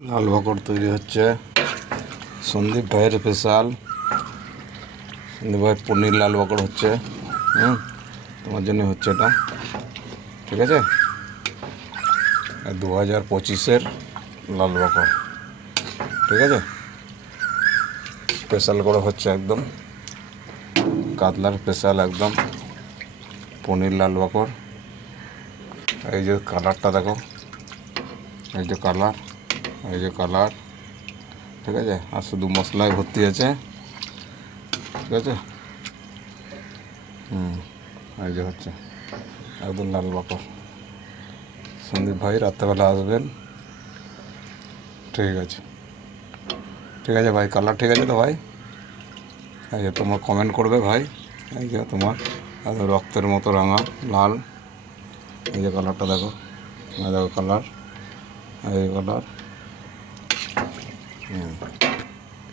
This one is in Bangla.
লাল বকর তৈরি হচ্ছে সন্দীপ ভাইয়ের স্পেশাল। সন্দীপ ভাই পনির লাল বকর হচ্ছে। তোমার জন্য হচ্ছে এটা, ঠিক আছে? 2025-এর লাল বকর, ঠিক আছে? স্পেশাল করে হচ্ছে একদম কাতলার স্পেশাল, একদম পনির লাল বকর। এই যে কালারটা দেখো, এই যে কালার, এই যে কালার, ঠিক আছে? আর শুধু মশলায় ভর্তি আছে, ঠিক আছে? এই যে হচ্ছে একদম লাল বকর। সন্দীপ ভাই রাত্রেবেলা আসবেন, ঠিক আছে? ঠিক আছে ভাই, কালার ঠিক আছে তো ভাই? এই যে তোমার কমেন্ট করবে ভাই, এই যে তোমার একদম রক্তের মতো রাঙা লাল, এই যে কালারটা দেখো, এই দেখো কালার, এই কালার।